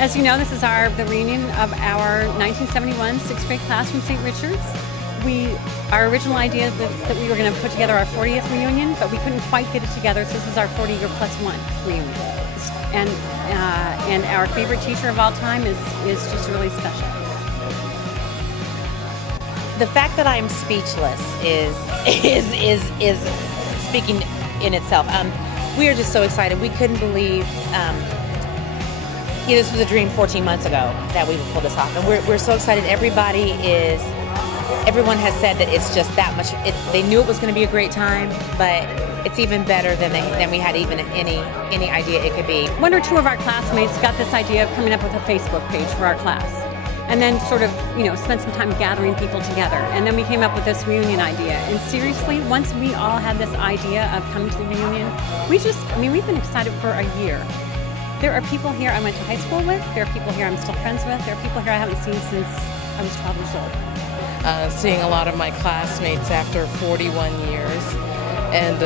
As you know, this is the reunion of our 1971 6th grade class from St. Richard's. Our original idea was that we were going to put together our 40th reunion, but we couldn't quite get it together, so this is our 40-year plus one reunion. And our favorite teacher of all time is just really special. The fact that I'm speechless is speaking in itself. We are just so excited. We couldn't believe this was a dream 14 months ago that we would pull this off, and we're so excited. Everyone has said that it's just that much. They knew it was going to be a great time, but it's even better than we had even any idea it could be. One or two of our classmates got this idea of coming up with a Facebook page for our class, and then sort of, spent some time gathering people together. And then we came up with this reunion idea. And seriously, once we all had this idea of coming to the reunion, we've been excited for a year. There are people here I went to high school with. There are people here I'm still friends with. There are people here I haven't seen since I was 12 years old. Seeing a lot of my classmates after 41 years. And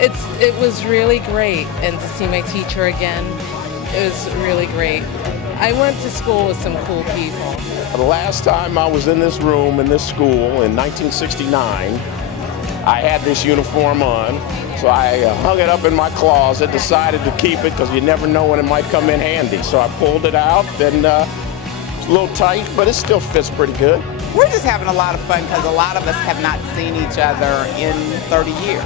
it was really great. And to see my teacher again, it was really great. I went to school with some cool people. The last time I was in this room in this school in 1969, I had this uniform on, so I hung it up in my closet, decided to keep it because you never know when it might come in handy. So I pulled it out, and it's a little tight, but it still fits pretty good. We're just having a lot of fun because a lot of us have not seen each other in 30 years.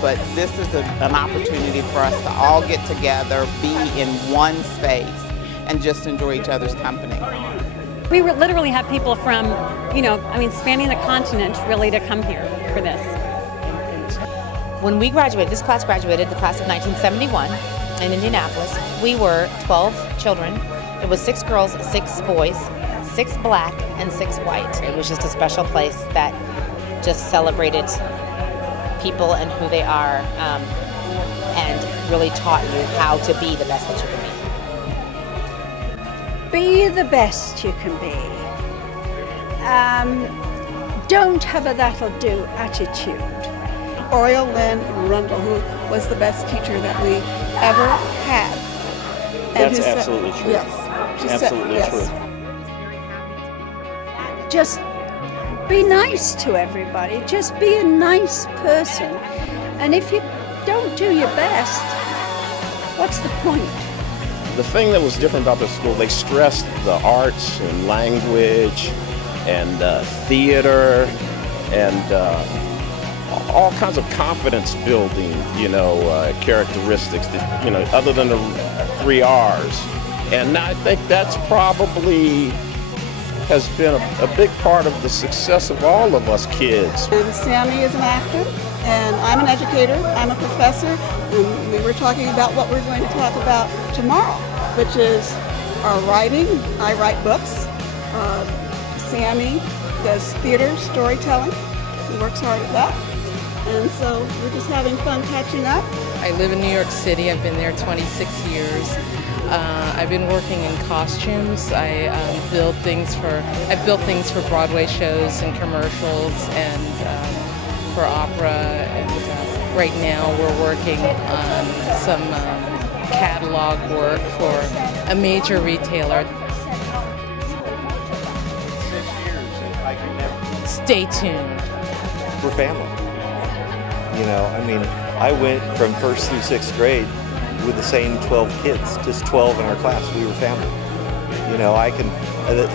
But this is an opportunity for us to all get together, be in one space, and just enjoy each other's company. We literally have people from, spanning the continent really to come here for this. When we graduated, this class graduated, the class of 1971 in Indianapolis, we were 12 children. It was 6 girls, 6 boys, 6 black, and 6 white. It was just a special place that just celebrated people and who they are, and really taught you how to be the best that you can be. Be the best you can be. Don't have a that'll do attitude. Oriole Lynn Rundle, who was the best teacher that we ever had. And that's absolutely true. Yes. Absolutely true. Just be nice to everybody. Just be a nice person. And if you don't do your best, what's the point? The thing that was different about the school, they stressed the arts and language and theater and all kinds of confidence building, characteristics that, other than the 3 R's. And I think that's probably has been a big part of the success of all of us kids. And Sammy is an actor, and I'm an educator, I'm a professor, and we were talking about what we're going to talk about tomorrow, which is our writing. I write books. Sammy does theater, storytelling. He works hard at that. And so we're just having fun catching up. I live in New York City. I've been there 26 years. I've been working in costumes. I've built things for Broadway shows and commercials and for opera. And right now we're working on some catalog work for a major retailer. Stay tuned. We're family. I went from 1st through 6th grade with the same 12 kids, just 12 in our class. We were family.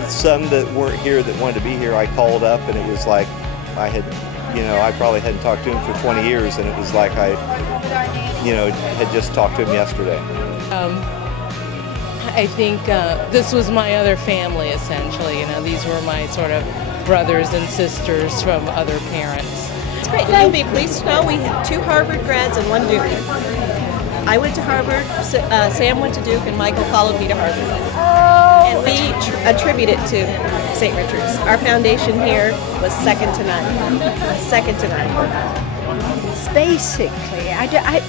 Some that weren't here that wanted to be here, I called up, and it was like I probably hadn't talked to him for 20 years, and it was like I had just talked to him yesterday. I think this was my other family, essentially. These were my sort of brothers and sisters from other parents. It's great. You'll be pleased to know we have 2 Harvard grads and 1 Duke. I went to Harvard, Sam went to Duke, and Michael followed me to Harvard. And we attribute it to St. Richard's. Our foundation here was second to none. Second to none. Basically,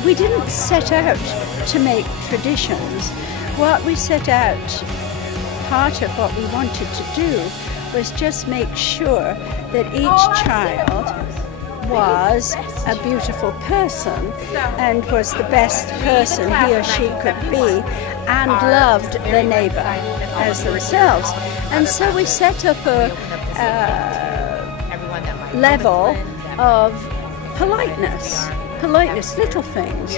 we didn't set out to make traditions. What we set out, part of what we wanted to do, was just make sure that each child was a beautiful person and was the best person he or she could be and loved the neighbor as themselves. And so we set up a level of politeness, little things, little things.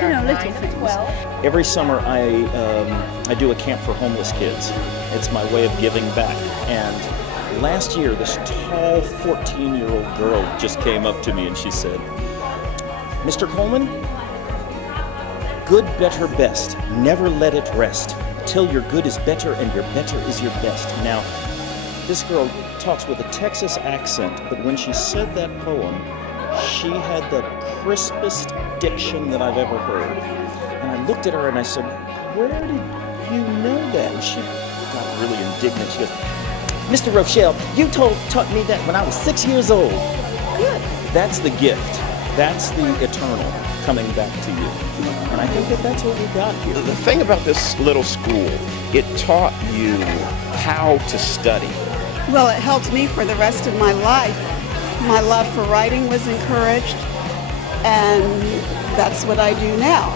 Every summer I do a camp for homeless kids. It's my way of giving back. And last year, this tall 14-year-old girl just came up to me and she said, "Mr. Coleman, good, better, best. Never let it rest. Till your good is better and your better is your best." Now, this girl talks with a Texas accent, but when she said that poem, she had the crispest diction that I've ever heard. And I looked at her and I said, "Where did you know that?" And she got really indignant. She goes, "Mr. Rochelle, you taught me that when I was 6 years old." Good. That's the gift. That's the eternal coming back to you. And I think that that's what we got here. The thing about this little school, it taught you how to study. Well, it helped me for the rest of my life. My love for writing was encouraged, and that's what I do now.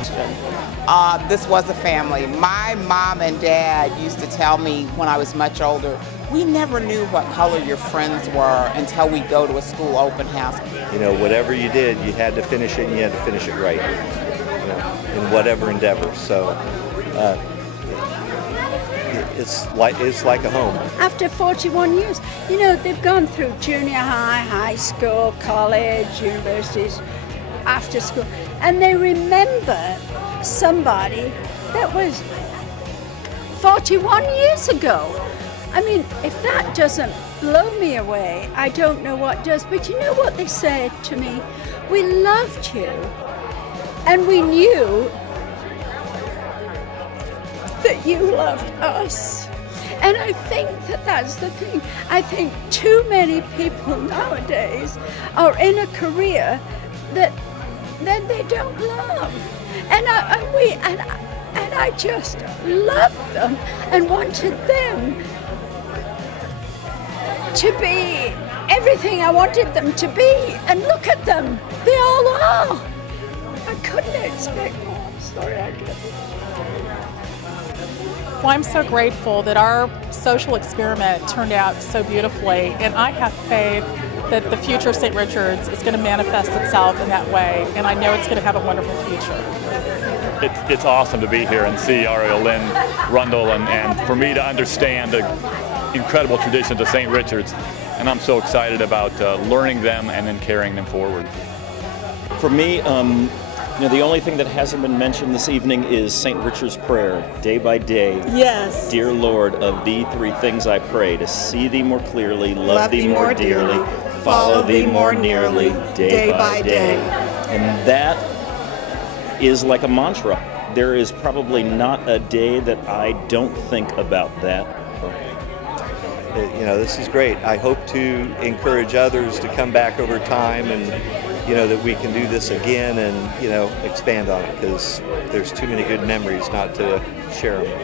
This was a family. My mom and dad used to tell me when I was much older, we never knew what color your friends were until we go to a school open house. Whatever you did, you had to finish it, and you had to finish it right, in whatever endeavor. So it's like a home. After 41 years, they've gone through junior high, high school, college, universities, after school, and they remember somebody that was 41 years ago. I mean, if that doesn't blow me away, I don't know what does. But you know what they said to me? We loved you, and we knew that you loved us. And I think that that's the thing. I think too many people nowadays are in a career that they don't love. And I just loved them and wanted them to be everything I wanted them to be. And look at them, they all are. I couldn't expect more. I'm sorry, I couldn't. Well, I'm so grateful that our social experiment turned out so beautifully, and I have faith that the future of St. Richard's is going to manifest itself in that way, and I know it's going to have a wonderful future. It's awesome to be here and see Ariel Lynn Rundle, and for me to understand the incredible traditions of St. Richard's, and I'm so excited about learning them and then carrying them forward. For me, the only thing that hasn't been mentioned this evening is St. Richard's Prayer, day by day. Yes. Dear Lord, of thee three things I pray, to see thee more clearly, love thee more dearly, follow thee more nearly, day by day. And that is like a mantra. There is probably not a day that I don't think about that. This is great. I hope to encourage others to come back over time and that we can do this again and expand on it, because there's too many good memories not to share them.